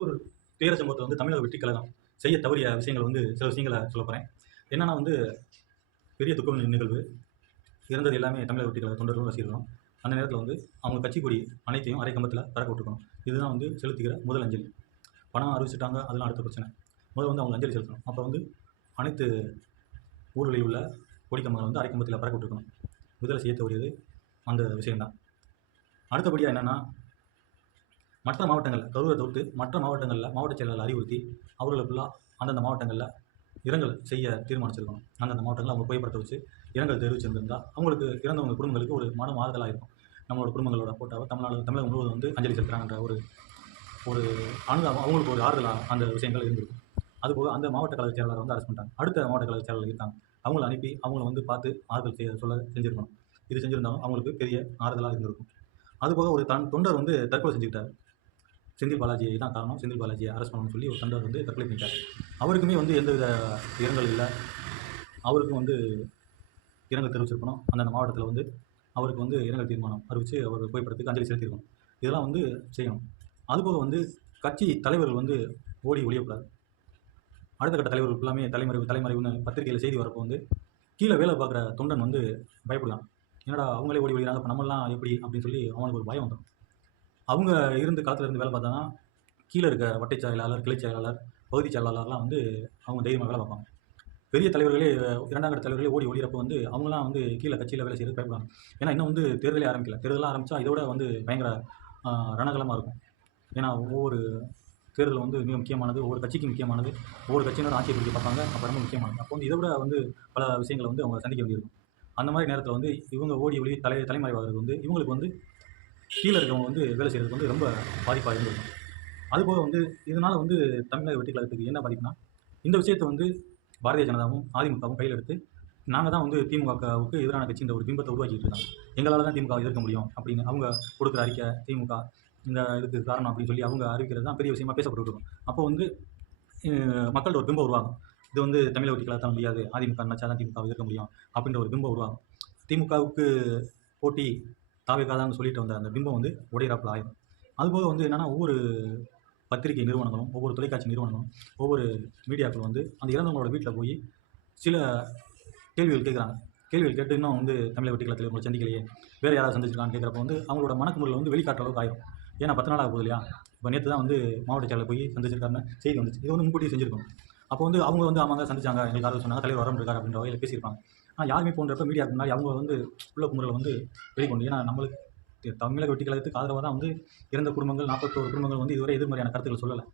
ஒரு துயர சம்பவத்தில் வந்து தமிழக வெற்றி கழகம் செய்ய தவறிய விஷயங்கள் வந்து சில விஷயங்களை சொல்ல போகிறேன். என்னன்னா வந்து பெரிய துக்கம் நிகழ்வு. இறந்தது எல்லாமே தமிழக வெற்றி கழக தொண்டர்களும் ரசிகர்களும். அந்த நேரத்தில் வந்து அவங்க கட்சி கொடி அனைத்தையும் அரை கம்பத்தில் பறக்க விட்டுருக்கணும். இதுதான் வந்து செலுத்துகிற முதல் அஞ்சலி. பணம் அறிவிச்சிட்டாங்க, அதெல்லாம் அடுத்த பிரச்சனை. முதல்ல வந்து அவங்க அஞ்சலி செலுத்தணும். அப்போ வந்து அனைத்து ஊர்களில் உள்ள கொடி கம்பங்களை வந்து அரை கம்பத்தில் பறக்க விட்டுருக்கணும். முதல்ல செய்ய தவறியது அந்த விஷயம்தான். அடுத்தபடியாக என்னென்னா, மற்ற மாவட்டங்களில் கரூரை தவிர்த்து மற்ற மாவட்டங்களில் மாவட்ட செயலாளர் அறிவுறுத்தி அவர்களுக்குள்ளாக அந்தந்த மாவட்டங்களில் இரங்கல் செய்ய தீர்மானிச்சிருக்கணும். அந்தந்த மாவட்டங்களில் அவங்க புகைப்படத்தை வச்சு இரங்கல் தெரிவிச்சிருந்தால் அவங்களுக்கு இறந்தவங்க குடும்பங்களுக்கு ஒரு மனம் ஆறுதலாக இருக்கும். நம்மளோட குடும்பங்களோட ஃபோட்டோவை தமிழகம் முழுவதும் வந்து அஞ்சலி செலுத்துகிறாங்கன்ற ஒரு ஒரு அனுதாபம் அவங்களுக்கு ஒரு ஆறுதலாக அந்த விஷயங்கள் இருந்திருக்கும். அதுபோக அந்த மாவட்ட கழக செயலாளர் வந்து அரெஸ்ட் பண்ணிட்டாங்க. அடுத்த மாவட்ட கழக செயலாளர் இருக்காங்க, அவங்கள அனுப்பி அவங்கள வந்து பார்த்து ஆறுதல் செஞ்சுருக்கணும். இது செஞ்சுருந்தாலும் அவங்களுக்கு பெரிய ஆறுதலாக இருந்திருக்கும். அதுபோக ஒரு தொண்டர் வந்து தற்கொலை செஞ்சுக்கிட்டார். செந்தில் பாலாஜி தான் காரணம். செந்தில் பாலாஜியை அரெஸ்ட் பண்ணணும்னு சொல்லி ஒரு தொண்டர் வந்து தற்கொலை பண்ணிட்டார். அவருக்குமே வந்து எந்தவித இரங்கல் இல்லை. அவருக்கும் வந்து இரங்கல் தெரிவிச்சிருக்கணும். அந்தந்த மாவட்டத்தில் வந்து அவருக்கு வந்து இரங்கல் தீர்மானம் அறிவித்து அவர் புகைப்படத்துக்கு அஞ்சலி செலுத்தியிருக்கணும். இதெல்லாம் வந்து செய்யணும். அதுபோக வந்து கட்சி தலைவர்கள் வந்து ஓடி ஒழியக்கூடாது. அடுத்த கட்ட தலைவர்கள் எல்லாமே தலைமறைவுன்னு பத்திரிகையில் செய்தி வரப்போ வந்து கீழே வேலை பார்க்குற தொண்டன் வந்து பயப்படுவான். என்னடா அவங்களே ஓடி ஒழிகிறாங்க, இப்போ நம்மளாம் எப்படி அப்படின்னு சொல்லி அவனுக்கு ஒரு பயம் வந்துடும். அவங்க இருந்து காலத்தில் இருந்து வேலை பார்த்தாங்கன்னா கீழே இருக்க வட்டை செயலாளர், கிளை செயலாளர், பகுதி செயலாளர்லாம் வந்து அவங்க தைரியமாக வேலை பார்ப்பாங்க. பெரிய தலைவர்களே, இரண்டாம் கட்ட தலைவர்களே ஓடி ஒழிகிறப்போ வந்து அவங்களாம் வந்து கீழே கட்சியில் வேலை செய்கிறது பயப்படுவாங்க. ஏன்னா இன்னும் வந்து தேர்தலே ஆரம்பிக்கல. தேர்தலாம் ஆரம்பித்தா இதோட வந்து பயங்கர ரணகலமாக இருக்கும். ஏன்னா ஒவ்வொரு தேர்தல் வந்து மிக முக்கியமானது, ஒவ்வொரு கட்சிக்கு முக்கியமானது, ஒவ்வொரு கட்சியினர் ஆட்சியை பிடிக்க பார்ப்பாங்க. அப்போ ரொம்ப முக்கியமானது. அப்போ வந்து இதை விட வந்து பல விஷயங்களை வந்து அவங்க சந்திக்க வேண்டியிருக்கும். அந்த மாதிரி நேரத்தில் வந்து இவங்க ஓடி ஒளி தலைமறைவாகிறது வந்து இவங்களுக்கு வந்து கீழே இருக்கவங்க வந்து வேலை செய்கிறதுக்கு வந்து ரொம்ப பாதிப்பாக இருந்திருக்கும். அதுபோக வந்து இதனால் வந்து தமிழக வெற்றி கழகத்துக்கு என்ன பாதிப்புனா, இந்த விஷயத்தை வந்து பாரதிய ஜனதாவும் அதிமுகவும் கையில் எடுத்து நாங்கள் தான் வந்து திமுகவுக்கு எதிரான கட்சின்ற ஒரு பிம்பத்தை உருவாக்கிட்டு இருக்காங்க. எங்களால் தான் திமுக எதிர்க்க முடியும் அப்படின்னு அவங்க கொடுக்குற அறிக்கை, திமுக இந்த இதுக்கு காரணம் அப்படின்னு சொல்லி அவங்க அறிவிக்கிறது தான் பெரிய விஷயமா பேசப்பட்டு இருக்கும். அப்போ வந்து மக்கள்கிட்ட ஒரு பிம்பம் உருவாகும். இது வந்து தமிழக வெற்றி கழகத்தால் முடியாது, அதிமுக நினச்சா தான் திமுக எதிர்க்க முடியும் அப்படின்ற ஒரு பிம்பம் உருவாகும். திமுகவுக்கு போட்டி தாவேக்காதான்னு சொல்லிட்டு வந்த அந்த பிம்பம் வந்து உடையிறாப்பில் ஆயிடும். அதுபோக வந்து என்னென்னா, ஒவ்வொரு பத்திரிகை நிறுவனங்களும், ஒவ்வொரு தொலைக்காட்சி நிறுவனங்களும், ஒவ்வொரு மீடியாக்களும் வந்து அந்த இறந்தவங்களோட வீட்டில் போய் சில கேள்விகள் கேட்குறாங்க. கேள்விகள் கேட்டு இன்னும் வந்து தமிழக வெற்றி கழகத்தில் உங்களை சந்திக்கலையே, வேறு யாராவது சந்திச்சிருக்கான்னு கேட்குறப்ப வந்து அவங்களோட மனக்குமுறையில் வந்து வெளிக்காட்டுற அளவுக்கு ஆயிடும். ஏன்னா 10 நாள் ஆக போகுது இல்லையா? இப்போ நேற்று தான் வந்து மாவட்ட செயலாளர் போய் சந்திச்சிருக்காருன்னு செய்தி வந்துச்சு. இது வந்து முன்கூட்டியே செஞ்சிருக்கணும். அப்போ வந்து அவங்க வந்து ஆமாங்க சந்திச்சாங்க, எங்களுக்கு ஆறுதல் சொன்னாங்க, தலைவர் வரம் இருக்கார் அப்படின்ற வகையில் பேசியிருப்பாங்க. ஆனால் யாருமே போன்றப்ப மீடியாவுக்கு முன்னாடி அவங்க வந்து உள்ள குமுறலை வந்து வெளிக்கொண்டு, ஏன்னா நம்மளுக்கு தமிழக வெற்றி கழகத்துக்கு ஆதரவாக தான் வந்து இறந்த குடும்பங்கள் 41 குடும்பங்கள் வந்து இதுவரை எதிர்மறையான கருத்துக்கள் சொல்லலை.